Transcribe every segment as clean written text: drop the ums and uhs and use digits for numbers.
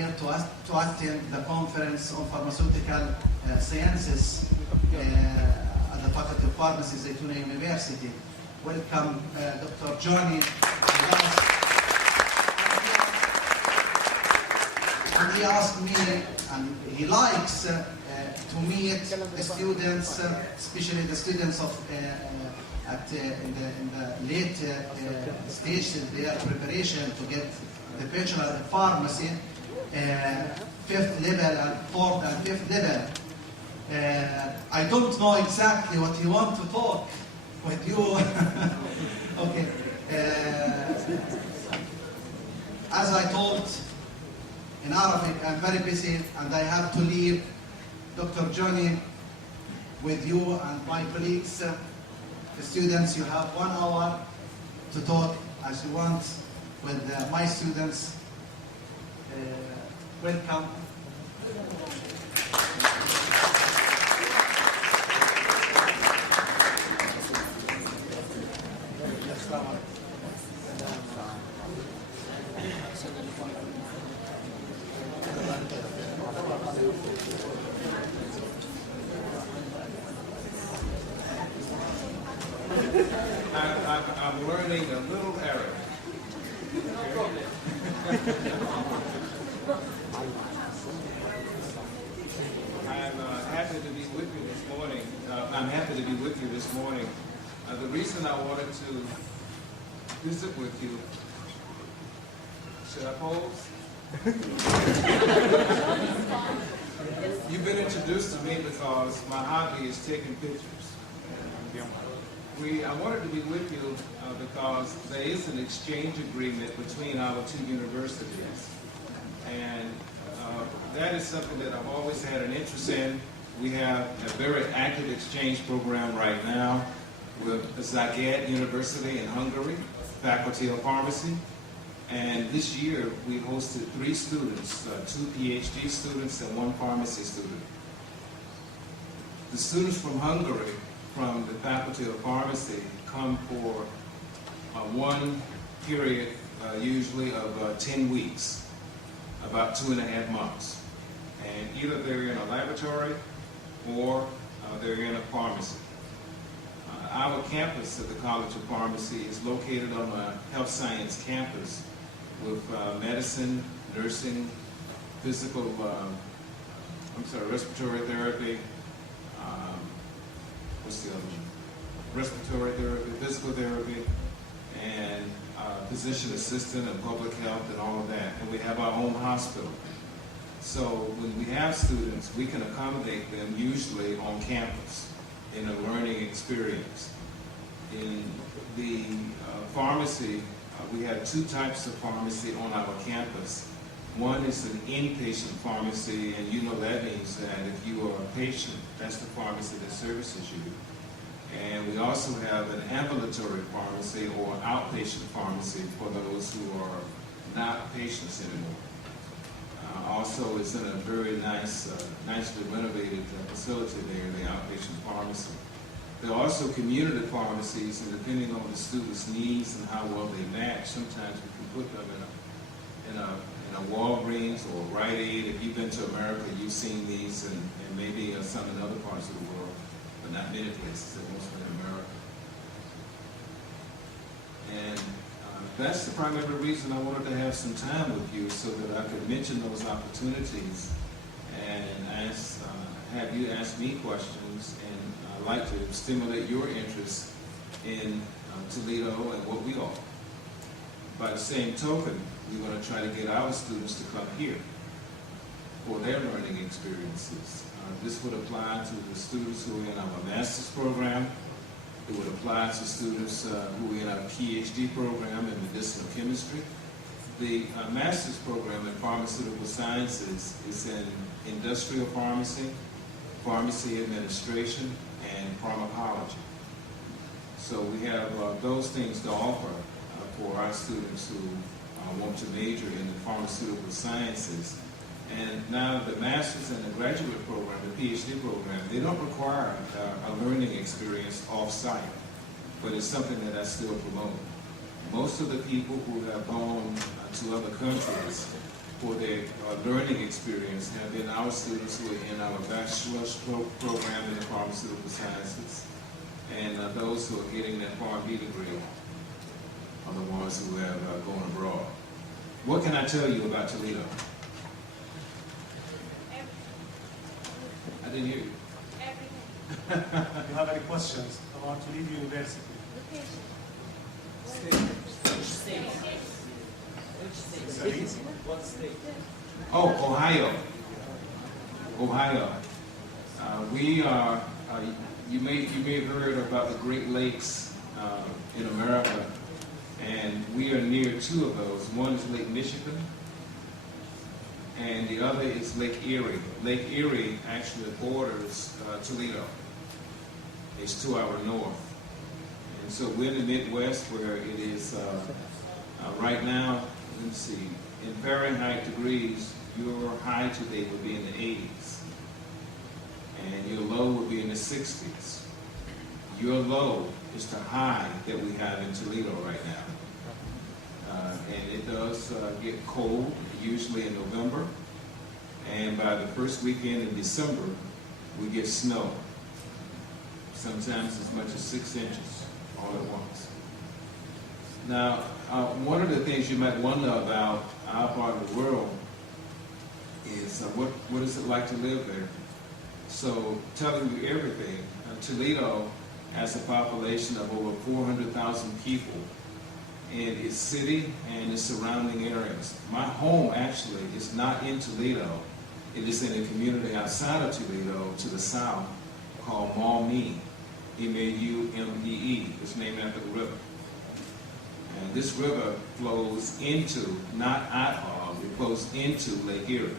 here to attend the conference on pharmaceutical sciences at the Faculty of Pharmacy, Zaytuna University. Welcome, Dr. Johnny. And he asked me, and he likes to meet the students, especially the students of in the late stage of their preparation to get the Bachelor in Pharmacy, 5th level and 4th and 5th level. I don't know exactly what you want to talk with you. Okay. As I told in Arabic, I'm very busy and I have to leave Dr. Johnny with you and my colleagues. The students, you have 1 hour to talk as you want with my students. Welcome. I'm learning a little Arabic. I'm happy to be with you this morning. The reason I wanted to visit with you, should I pose? You've been introduced to me because my hobby is taking pictures. I wanted to be with you because there is an exchange agreement between our two universities. And that is something that I've always had an interest in. We have a very active exchange program right now with Zagreb University in Hungary, Faculty of Pharmacy. And this year we hosted 3 students, 2 PhD students and 1 pharmacy student. The students from Hungary, from the Faculty of Pharmacy, come for one period, usually of 10 weeks, about 2.5 months. And either they're in a laboratory or they're in a pharmacy. Our campus at the College of Pharmacy is located on a health science campus with medicine, nursing, respiratory therapy, what's the other one? Respiratory therapy, physical therapy, and physician assistant and public health and all of that. And we have our own hospital. So when we have students, we can accommodate them usually on campus in a learning experience. In the pharmacy, we have 2 types of pharmacy on our campus. One is an inpatient pharmacy, and you know that means that if you are a patient, that's the pharmacy that services you. And we also have an ambulatory pharmacy or outpatient pharmacy for those who are not patients anymore. Also, it's in a very nice, nicely renovated facility there, the outpatient pharmacy. There are also community pharmacies, and depending on the students' needs and how well they match, sometimes we can put them in a Walgreens or Rite Aid. If you've been to America, you've seen these, and maybe some in other parts of the world, but not many places, they're mostly in America. And that's the primary reason I wanted to have some time with you, so that I could mention those opportunities and have you ask me questions, and I'd like to stimulate your interest in Toledo and what we offer. By the same token, we want to try to get our students to come here for their learning experiences. This would apply to the students who are in our master's program. It would apply to students who are in our PhD program in medicinal chemistry. The master's program in pharmaceutical sciences is in industrial pharmacy, pharmacy administration, and pharmacology. So we have those things to offer for our students who want to major in the pharmaceutical sciences. And now the master's and the graduate program, the PhD program, they don't require a learning experience off-site, but it's something that I still promote. Most of the people who have gone to other countries for their learning experience have been our students who are in our bachelor's program in the pharmaceutical sciences, and those who are getting their PharmD degree are the ones who have gone abroad. What can I tell you about Toledo? I didn't hear you. Everything. Do you have any questions about Toledo University? State. What state? Oh, Ohio. Ohio. We are. You may have heard about the Great Lakes in America, and we are near two of those. One is Lake Michigan, and the other is Lake Erie. Lake Erie actually borders Toledo. It's to our north. And so we're in the Midwest where it is, right now, let me see, in Fahrenheit degrees, your high today would be in the 80s. And your low would be in the 60s. Your low is the high that we have in Toledo right now. And it does get cold, usually in November. And by the first weekend in December, we get snow. Sometimes as much as 6 inches all at once. Now, one of the things you might wonder about our part of the world is what is it like to live there? So, telling you everything, Toledo has a population of over 400,000 people in its city and its surrounding areas. My home actually is not in Toledo. It is in a community outside of Toledo to the south called Maumee, M-A-U-M-E-E. It's named after the river. And this river flows into, not out of, it flows into Lake Erie,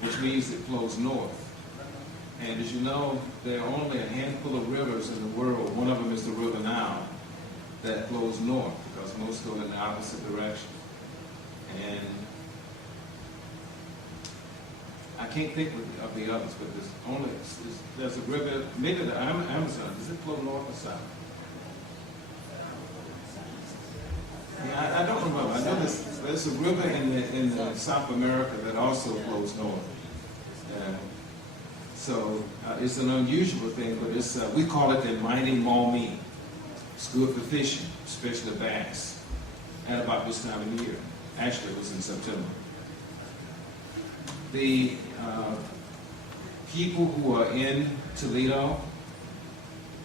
which means it flows north. And as you know, there are only a handful of rivers in the world. One of them is the River Nile that flows north because most go in the opposite direction. And I can't think of the others, but there's a river, maybe the Amazon, does it flow north or south? Yeah, I don't remember. I know there's a river in South America that also flows north. So it's an unusual thing, but it's we call it the mighty Maumee. It's good for fishing, especially bass, at about this time of year. Actually, it was in September. The people who are in Toledo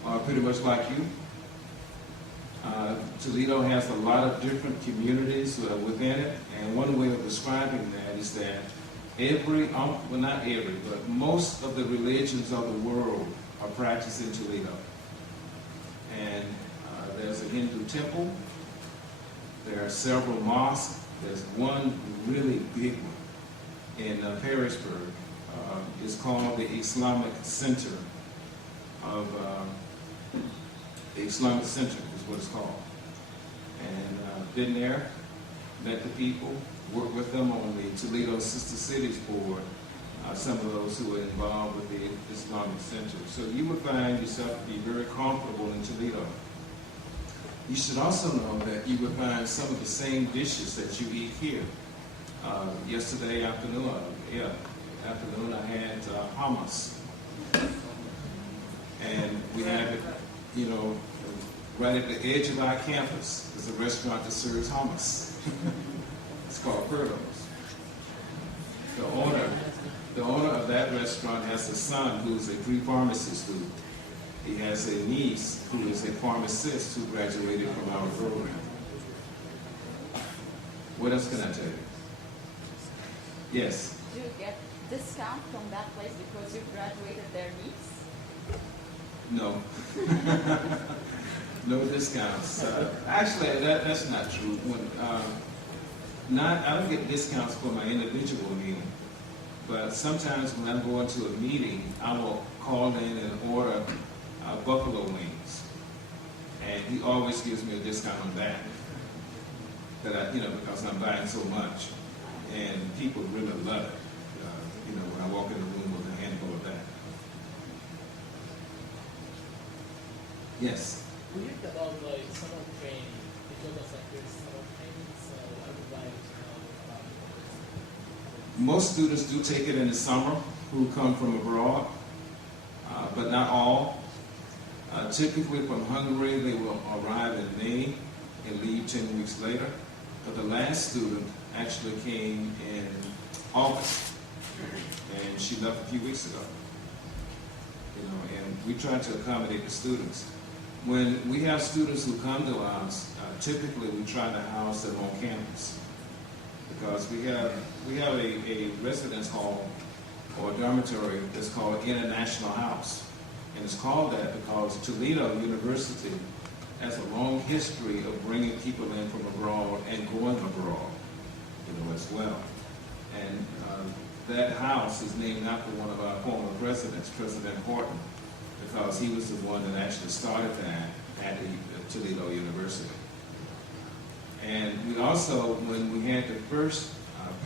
are pretty much like you. Toledo has a lot of different communities within it, and one way of describing that is that well, not every, but most of the religions of the world are practiced in Toledo. And there's a Hindu temple, there are several mosques, there's one really big one in Perrysburg. It's called the Islamic Center of, the Islamic Center is what it's called. And been there, met the people, worked with them on the Toledo Sister Cities Board, some of those who are involved with the Islamic Center. So you would find yourself to be very comfortable in Toledo. You should also know that you would find some of the same dishes that you eat here. Yesterday afternoon, I had hummus. And we have it, right at the edge of our campus. There's a restaurant that serves hummus. It's called Perdo's. The owner of that restaurant has a son who's a pre-pharmacy student. He has a niece who is a pharmacist who graduated from our program. What else can I tell you? Yes? Do you get discount from that place because you graduated their niece? No. No discounts. Actually, that's not true. I don't get discounts for my individual meeting, but sometimes when I'm going to a meeting, I will call in and order buffalo wings, and he always gives me a discount on that. Because I'm buying so much, and people really love it. When I walk in the room with a handful of that. Yes. We heard about summer training. They told us there's summer training, so I would like to know about Most students do take it in the summer who come from abroad, but not all. Typically from Hungary, they will arrive in May and leave 10 weeks later. But the last student actually came in August, and she left a few weeks ago. And we try to accommodate the students. When we have students who come to us, typically we try to house them on campus, because we have a residence hall or a dormitory that's called International House. And it's called that because Toledo University has a long history of bringing people in from abroad and going abroad, as well. And that house is named after one of our former presidents, President Horton, because he was the one that actually started that at the Toledo University. And we also, when we had the first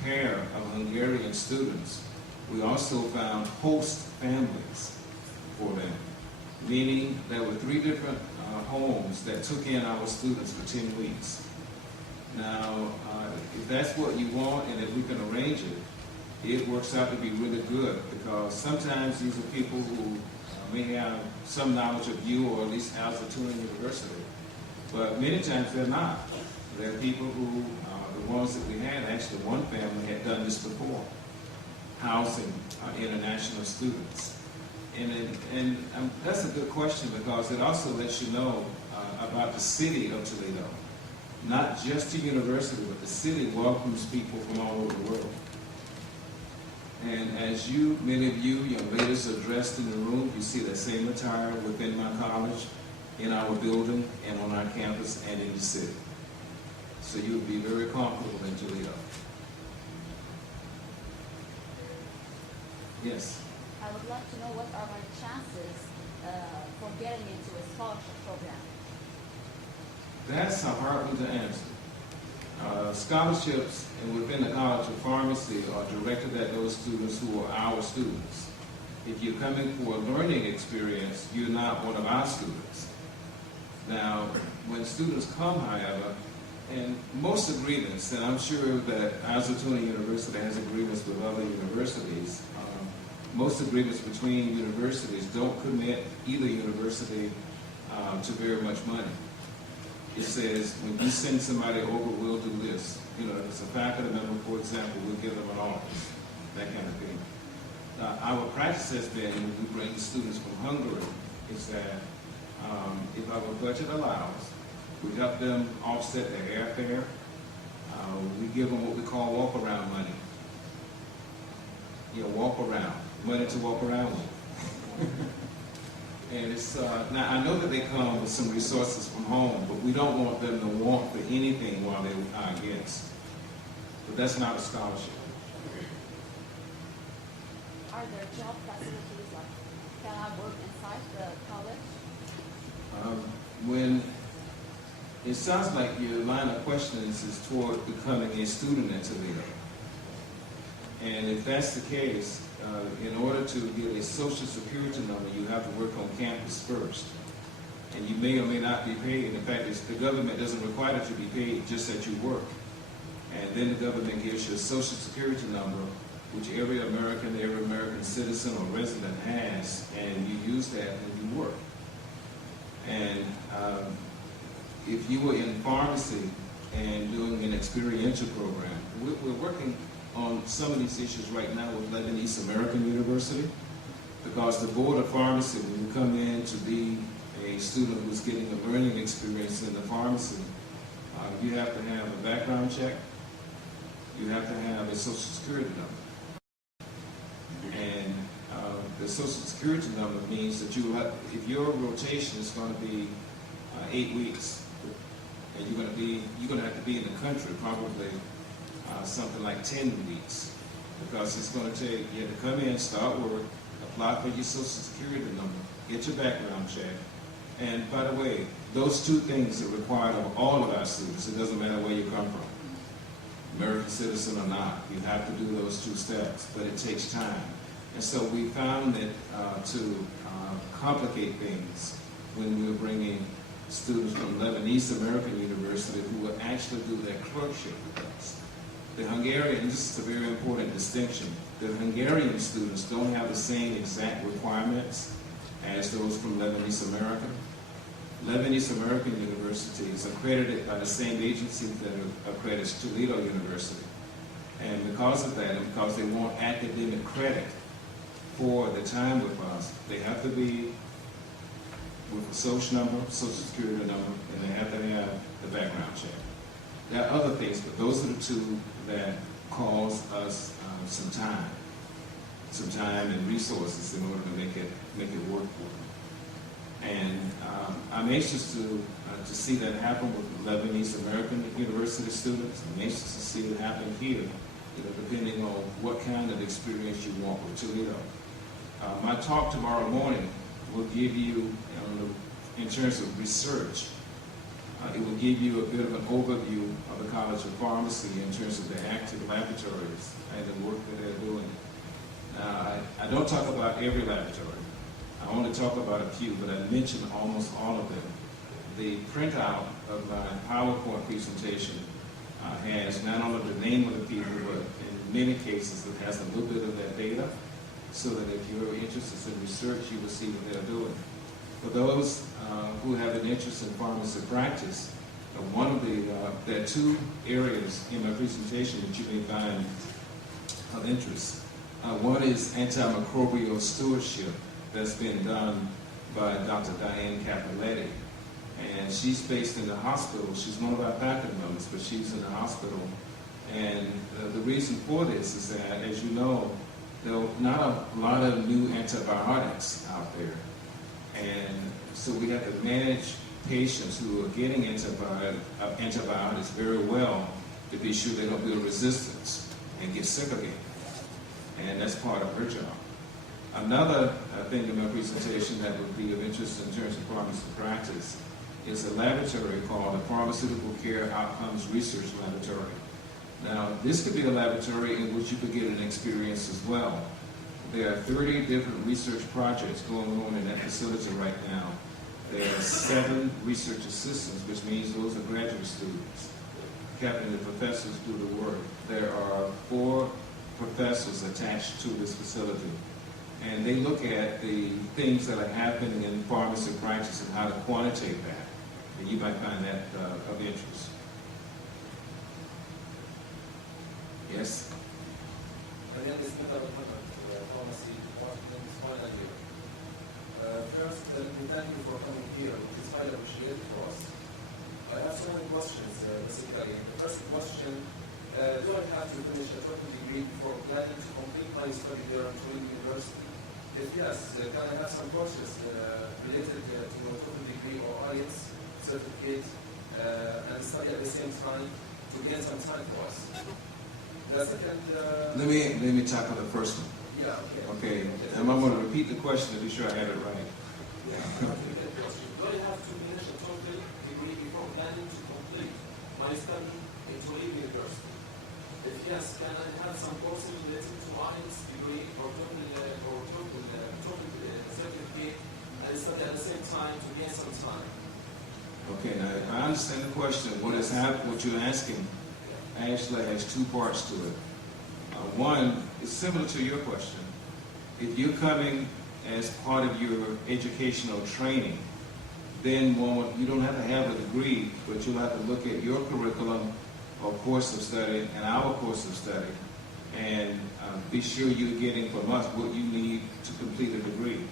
pair of Hungarian students, we also found host families for them, meaning there were 3 different homes that took in our students for 10 weeks. Now, if that's what you want and if we can arrange it, it works out to be really good, because sometimes these are people who may have some knowledge of you, or at least House of Turin University, but many times they're not. There are people who, the ones that we had, actually one family had done this before, housing international students. And that's a good question, because it also lets you know about the city of Toledo. Not just the university, but the city welcomes people from all over the world. And as many of you, young ladies, are dressed in the room, you see that same attire within my college, in our building, and on our campus, and in the city. So you'll be very comfortable in Toledo. Yes? I would like to know what are my chances for getting into a scholarship program. That's a hard one to answer. Scholarships within the College of Pharmacy are directed at those students who are our students. If you're coming for a learning experience, you're not one of our students. Now, when students come, however, and most agreements, and I'm sure that Arizona University has agreements with other universities, most agreements between universities don't commit either university to very much money. It says, when you send somebody over, we'll do this. If it's a faculty member, for example, we'll give them an office, that kind of thing. Our practice has been, when we bring students from Hungary, is that if our budget allows, we help them offset their airfare. We give them what we call walk-around money. Walk around, money to walk around with. And it's, now I know that they come with some resources from home, but we don't want them to want for anything while they're our guests. But that's not a scholarship. Are there job facilities, like can I work inside the college? When it sounds like your line of questions is toward becoming a student at Toledo. And if that's the case, in order to get a social security number, you have to work on campus first. And you may or may not be paid. In fact, the government doesn't require that you be paid, just that you work. And then the government gives you a social security number, which every American citizen or resident has, and you use that when you work. And if you were in pharmacy and doing an experiential program, we're working on some of these issues right now with Lebanese American University, because the Board of Pharmacy, when you come in to be a student who's getting a learning experience in the pharmacy, you have to have a background check, you have to have a social security number. And the social security number means that you have, if your rotation is going to be 8 weeks, and you're going to have to be in the country probably something like 10 weeks, because it's going to take, you have to come in, start work, apply for your social security number, get your background check. And by the way, those 2 things are required of all of our students. It doesn't matter where you come from, American citizen or not. You have to do those 2 steps, but it takes time. And so we found that to complicate things, when we were bringing students from Lebanese American University who would actually do their clerkship with us. The Hungarian, this is a very important distinction, the Hungarian students don't have the same exact requirements as those from Lebanese America. Lebanese American University is accredited by the same agency that accredits Toledo University. And because of that, and because they want academic credit for the time with us, they have to be with a social number, social security number, and they have to have the background check. There are other things, but those are the two that cause us some time and resources in order to make it work for them. And I'm anxious to see that happen with Lebanese American University students. I'm anxious to see it happen here, depending on what kind of experience you want with Toledo. My talk tomorrow morning will give you, in terms of research, it will give you a bit of an overview of the College of Pharmacy in terms of the active laboratories and the work that they're doing. Now, I don't talk about every laboratory. I only talk about a few, but I mentioned almost all of them. The printout of my PowerPoint presentation has not only the name of the people, but in many cases it has a little bit of that data, so that if you're interested in research, you will see what they're doing. For those who have an interest in pharmacy practice, there are two areas in my presentation that you may find of interest. One is antimicrobial stewardship that's been done by Dr. Diane Capoletti. And she's based in the hospital. She's one of our faculty members, but she's in the hospital. And the reason for this is that, as you know, there are not a lot of new antibiotics out there. And so we have to manage patients who are getting antibiotics very well to be sure they don't build resistance and get sick again. And that's part of her job. Another thing in my presentation that would be of interest in terms of pharmacy practice is a laboratory called the Pharmaceutical Care Outcomes Research Laboratory. Now, this could be a laboratory in which you could get an experience as well. There are 30 different research projects going on in that facility right now. There are 7 research assistants, which means those are graduate students. Captain and professors do the work. There are 4 professors attached to this facility. And they look at the things that are happening in pharmacy practice and how to quantitate that. And you might find that of interest. Yes? My name is Pharmacy Department, final year. First, thank you for coming here. It is highly appreciated for us. I have so many questions, basically. The first question, do I have to finish a triple degree before planning to complete my study here at Tollido University? If yes, can I have some courses related to a triple degree or IELTS certificate and study at the same time to gain some time for us? The second... Let me tackle the first one. Yeah, okay. And I'm going to repeat the question to be sure I have it right. Yeah. Do I have to finish a total degree before planning to complete my study in Tollido University? If yes, can I have some courses related to IELTS degree or total certificate and study at the same time to gain some time? Okay, now I understand the question. What you're asking actually has 2 parts to it. One is similar to your question. If you're coming as part of your educational training, then you don't have to have a degree, but you'll have to look at your curriculum or course of study and our course of study and be sure you're getting from us what you need to complete a degree.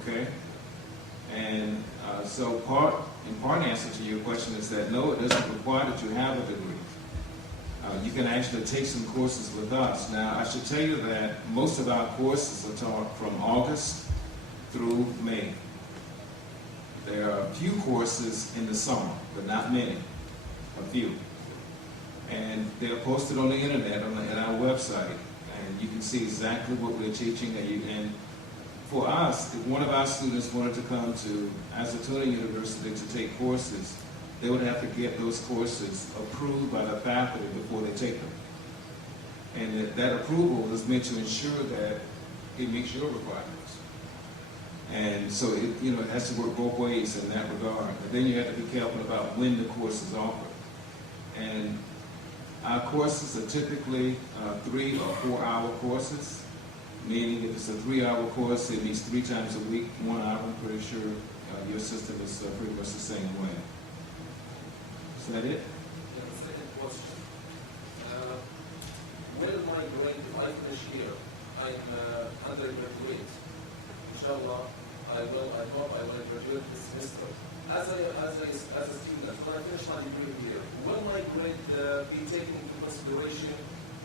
Okay? And so in part answer to your question is that no, it doesn't require that you have a degree. You can actually take some courses with us. Now, I should tell you that most of our courses are taught from August through May. There are a few courses in the summer, but not many, a few. And they're posted on the internet at our website, and you can see exactly what we're teaching. And for us, if one of our students wanted to come to Toledo University to take courses, they would have to get those courses approved by the faculty before they take them. And that approval is meant to ensure that it meets your requirements. And so it has to work both ways in that regard. But then you have to be careful about when the course is offered. And Our courses are typically 3 or 4 hour courses, meaning if it's a 3-hour course, it meets 3 times a week, 1 hour. I'm pretty sure your system is pretty much the same way. Is that it? Yeah, the second question. Will my grade, if I finish here, I'm undergraduate. Inshallah, I hope I will graduate this semester. As a student, when I finish my degree here, will my grade be taken into consideration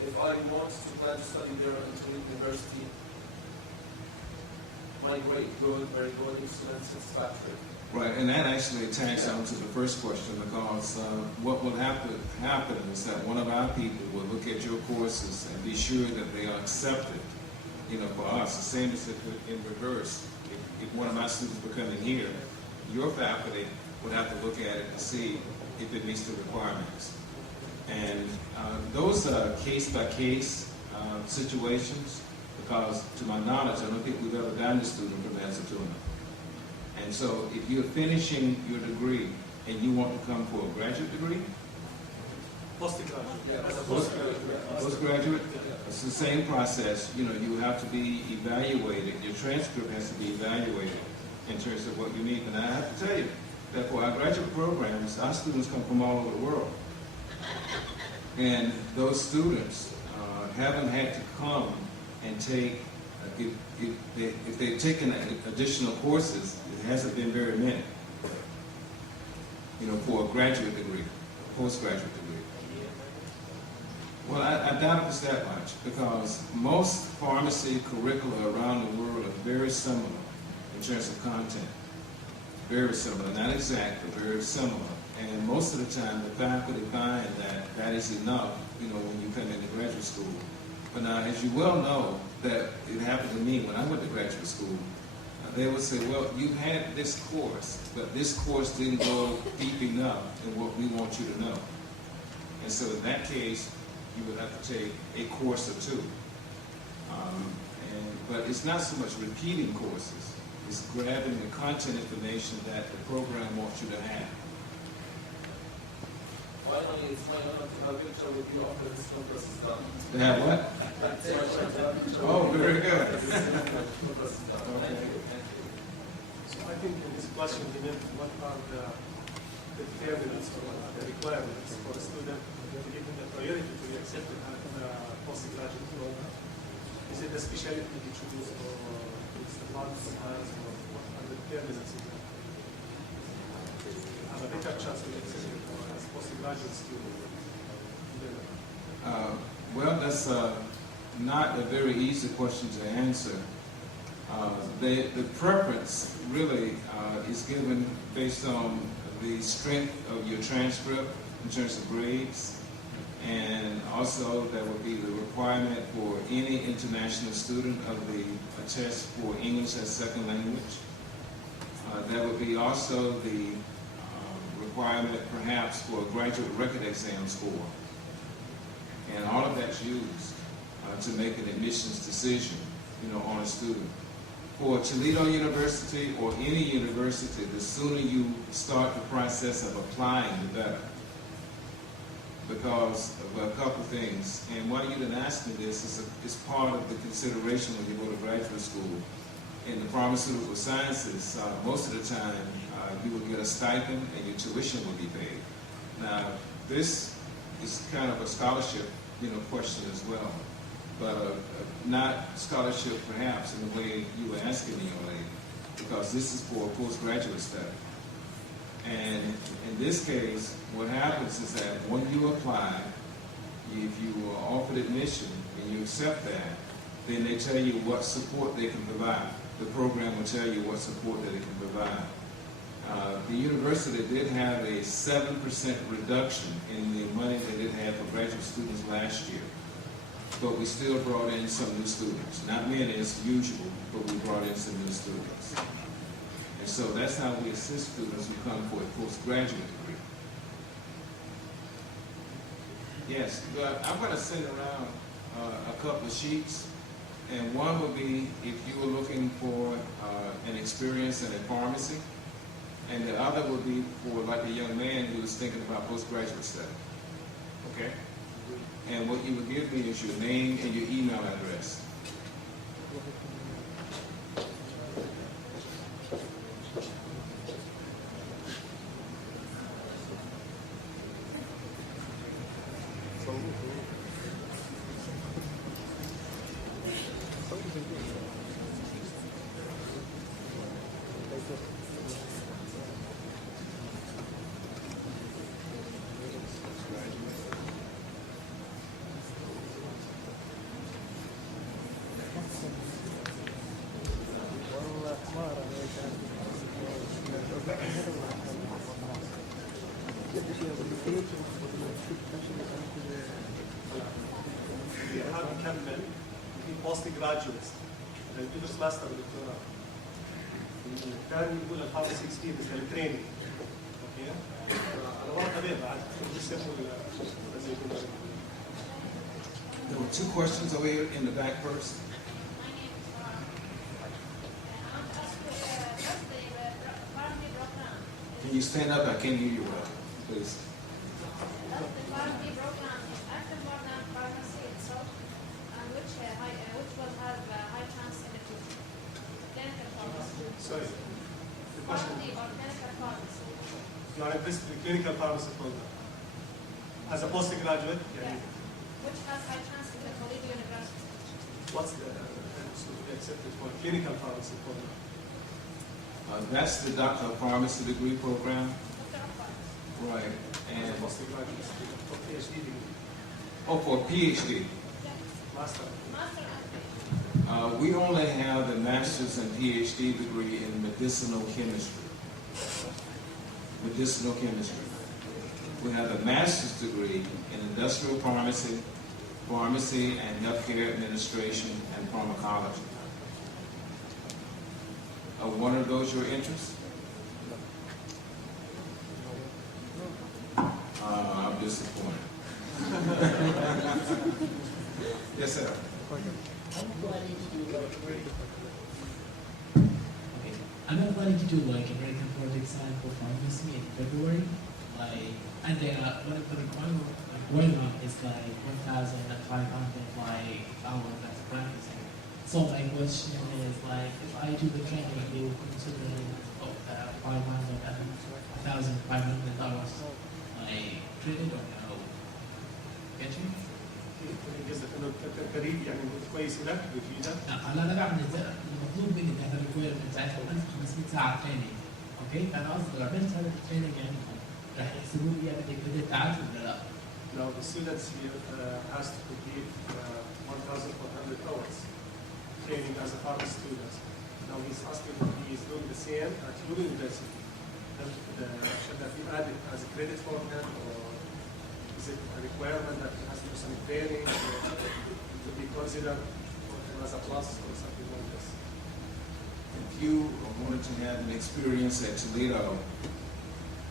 if I want to plan to study there at Tolledo University? My grade, good, very good, excellent, satisfactory. Right, and that actually tags on to the first question, because what will happen is that one of our people will look at your courses and be sure that they are accepted. You know, for us, the same as if in reverse. If one of my students were coming here, your faculty would have to look at it to see if it meets the requirements. And those are case-by-case situations, because to my knowledge, I don't think we've ever gotten a student from Arizona. And so if you're finishing your degree and you want to come for a graduate degree, Postgraduate. Yeah, postgraduate, it's the same process. You know, you have to be evaluated. Your transcript has to be evaluated in terms of what you need. And I have to tell you that for our graduate programs, our students come from all over the world. And those students haven't had to come and take, if they've taken additional courses, it hasn't been very many, you know, for a graduate degree, a postgraduate degree. Well, I doubt it's that much, because most pharmacy curricula around the world are very similar in terms of content. Very similar, not exact, but very similar. And most of the time, the faculty find that that is enough, you know, when you come into graduate school. But now, as you well know, that it happened to me when I went to graduate school. They would say, well, you had this course, but this course didn't go deep enough in what we want you to know. And so in that case, you would have to take a course or 2. But it's not so much repeating courses. It's grabbing the content information that the program wants you to have. Finally, it's my honor to have lecture with you after this conference is done. To have what? Oh, very good. Okay. So I think in this question he meant what are the determinants or the requirements for a student to give him the priority to be accepted at the postgraduate program. Is it the specialty he chooses, or it's the part of science, or what are the determinants in that? Have a better chance to be accepted as postgraduate student. Well, that's not a very easy question to answer. The preference really is given based on the strength of your transcript in terms of grades, and also there would be the requirement for any international student of the test for English as second language. There would be also the requirement perhaps for a graduate record exam score. And all of that's used to make an admissions decision, you know, on a student. For Toledo University or any university, the sooner you start the process of applying, the better. Because of a couple things. And why you didn't ask me this is part of the consideration when you go to graduate school. In the pharmaceutical sciences, most of the time, you will get a stipend and your tuition will be paid. Now, this is kind of a scholarship, you know, question as well, but not scholarship perhaps in the way you were asking me, young lady, because this is for a postgraduate study. And in this case, what happens is that when you apply, if you are offered admission and you accept that, then they tell you what support they can provide. The program will tell you what support that they can provide. The university did have a 7% reduction in the money that it had for graduate students last year. But we still brought in some new students. Not many as usual, but we brought in some new students. And so that's how we assist students who come for a postgraduate degree. Yes, but I'm going to send around a couple of sheets. And one would be if you were looking for an experience in a pharmacy. And the other would be for like a young man who is thinking about postgraduate study. Okay? And what you would give me is your name and your email address. نكمل في بوست جراديويتس اللي بيدرس ماستر ودكتوراه. الثاني يقول الفارماسي اكسبيرينس التريننج. اوكي؟ على ورقه بيضاء عاد بيسموا There were two questions over here in the back first. Can you stand up? I can't hear you well, please. Sorry. The question. You are interested in clinical pharmacy program. As a postgraduate, Yeah. Which has high chance in the Tollido University? what's the to be accepted for clinical pharmacy program? That's the Doctor of Pharmacy degree program. Doctor of Pharmacy. Right. And And postgraduate student for PhD degree, oh, for PhD. master. Master and PhD. We only have the master's and PhD degree in medicinal chemistry. Medicinal chemistry. We have a master's degree in industrial pharmacy, pharmacy and healthcare administration, and pharmacology. Are one of those your interests? I'm disappointed. Yes, sir. I'm planning to do like American project sign for pharmacy in February. Like, and one of the requirement is like 1,500 like hours as practicing. So my question is like, if I do the training, you consider 500 and 1,500 hours like credit or no? Get you? قصدك انه التدريب يعني كويس لك بيفيدك؟ انا بعمل المطلوب مني هذا الريكويرمنت بتاعتها 1500 ساعه تريننج، اوكي؟ انا قصدي لو عملت هذا التريننج يعني راح يحسبوا لي انا كده تعبت ولا لا؟ Now the students here has to complete 1,400 hours training as a pharmacy student. Now he's asking if he is doing the same at your university. Should that be added as a credit for him, or is it a requirement that he has to do some training to be considered as a plus or something like this? If you wanted to have an experience at Toledo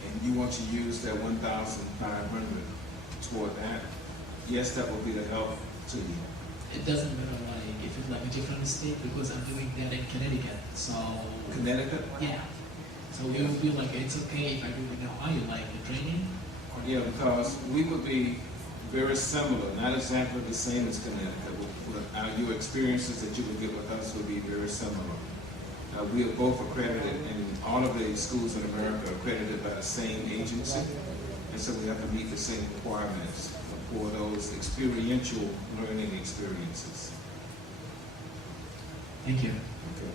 and you want to use that 1,500 toward that, yes, that will be the help to you. It doesn't matter like if it's like a different state because I'm doing that in Connecticut. So Connecticut? yeah. So you will feel like it's okay if I do it in Ohio, like the training? Yeah, because we would be very similar, not exactly the same as Connecticut, but your experiences that you would get with us would be very similar. We are both accredited, and all of the schools in America are accredited by the same agency, and so we have to meet the same requirements for those experiential learning experiences. Thank you. Okay.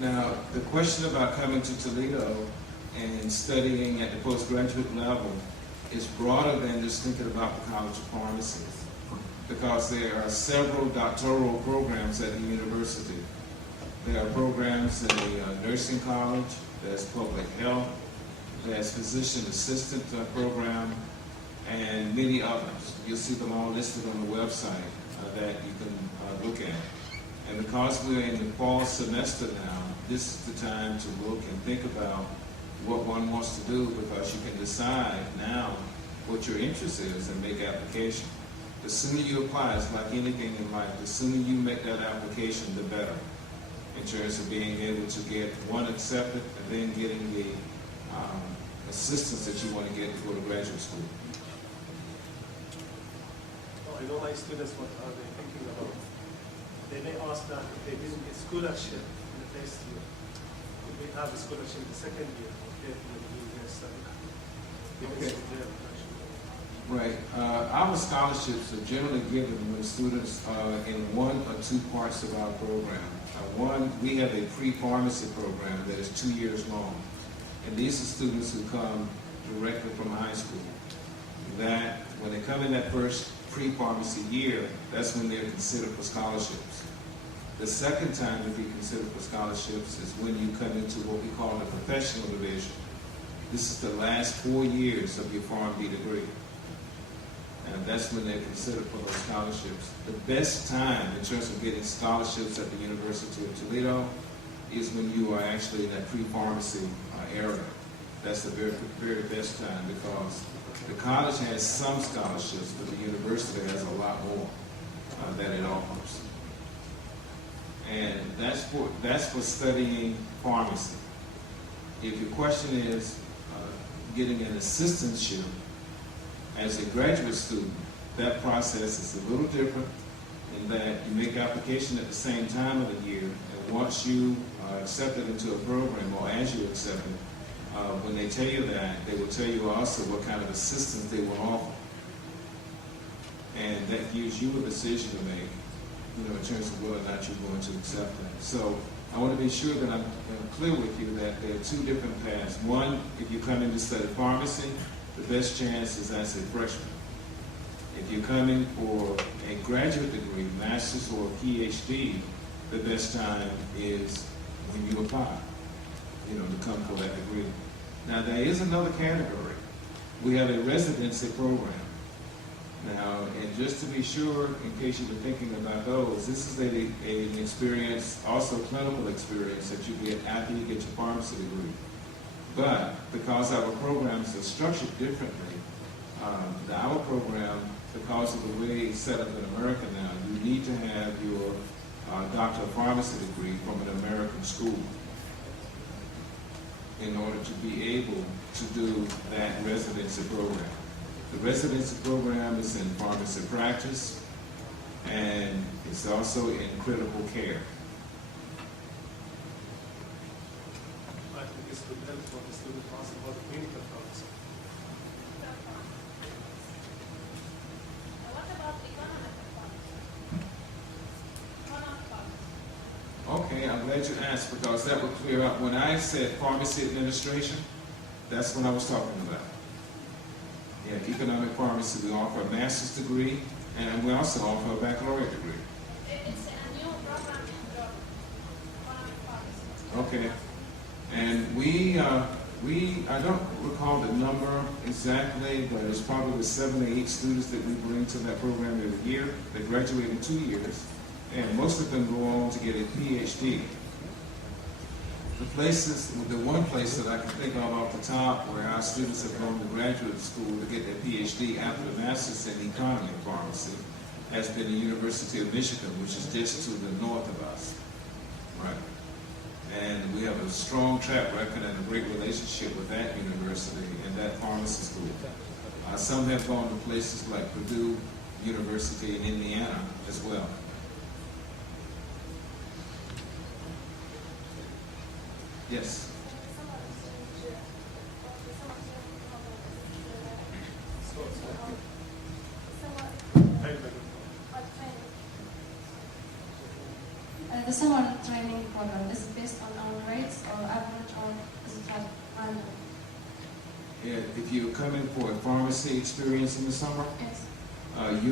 Now, the question about coming to Toledo and studying at the postgraduate level is broader than just thinking about the College of Pharmacy, because there are several doctoral programs at the university. There are programs in the nursing college, there's public health, there's physician assistant program, and many others. You'll see them all listed on the website that you can look at. And because we're in the fall semester now, this is the time to look and think about what one wants to do, because you can decide now what your interest is and make application. The sooner you apply, it's like anything in life, the sooner you make that application, the better. in terms of being able to get one accepted and then getting the assistance that you want to get to go to graduate school. I know my students, what are they thinking about? They may ask that if they didn't get scholarship in the first year, could they have a scholarship in the second year or third year during their study? Okay. Right. Our scholarships are generally given when students are in one or two parts of our program. One, we have a pre-pharmacy program that is 2 years long. And these are students who come directly from high school. That, when they come in that first pre-pharmacy year, that's when they're considered for scholarships. The second time to be considered for scholarships is when you come into what we call the professional division. This is the last 4 years of your PharmD degree. And that's when they're considered for those scholarships. The best time in terms of getting scholarships at the University of Toledo is when you are actually in that pre-pharmacy area. That's the very, very best time, because the college has some scholarships, but the university has a lot more that it offers. And that's for studying pharmacy. If your question is getting an assistantship as a graduate student, that process is a little different in that you make application at the same time of the year, and once you are accepted into a program, or as you're accepted, when they tell you that, they will tell you also what kind of assistance they will offer. And that gives you a decision to make, in terms of whether or not you're going to accept that. So I want to be sure that I'm clear with you that there are two different paths. One, if you come in to study pharmacy, the best chance is as a freshman. If you're coming for a graduate degree, master's or PhD, the best time is when you apply, to come for that degree. Now, there is another category. We have a residency program. Now, and just to be sure, in case you've been thinking about those, this is an experience, also clinical experience, that you get after you get your pharmacy degree. But because our programs are structured differently, our program, because of the way it's set up in America now, you need to have your Doctor of Pharmacy degree from an American school in order to be able to do that residency program. The residency program is in pharmacy practice, and it's also in critical care. I think this would help for the student to ask about the clinical pharmacy. What about economic pharmacy? Okay, I'm glad you asked, because that would clear up. When I said pharmacy administration, that's what I was talking about. Yeah, economic pharmacy, we offer a master's degree, and we also offer a baccalaureate degree. It's a new program in the economic pharmacy. Okay. And I don't recall the number exactly, but it's probably 7 or 8 students that we bring to that program every year. They graduate in 2 years, and most of them go on to get a PhD. The one place that I can think of off the top where our students have gone to graduate school to get their PhD after the master's in economy and pharmacy has been the University of Michigan, which is just to the north of us. Right. And we have a strong track record and a great relationship with that university and that pharmacy school. Some have gone to places like Purdue University in Indiana as well. Yes. The summer training program, is it based on our rates or average, or is it like random? Yeah, if you're coming for a pharmacy experience in the summer, Yes. your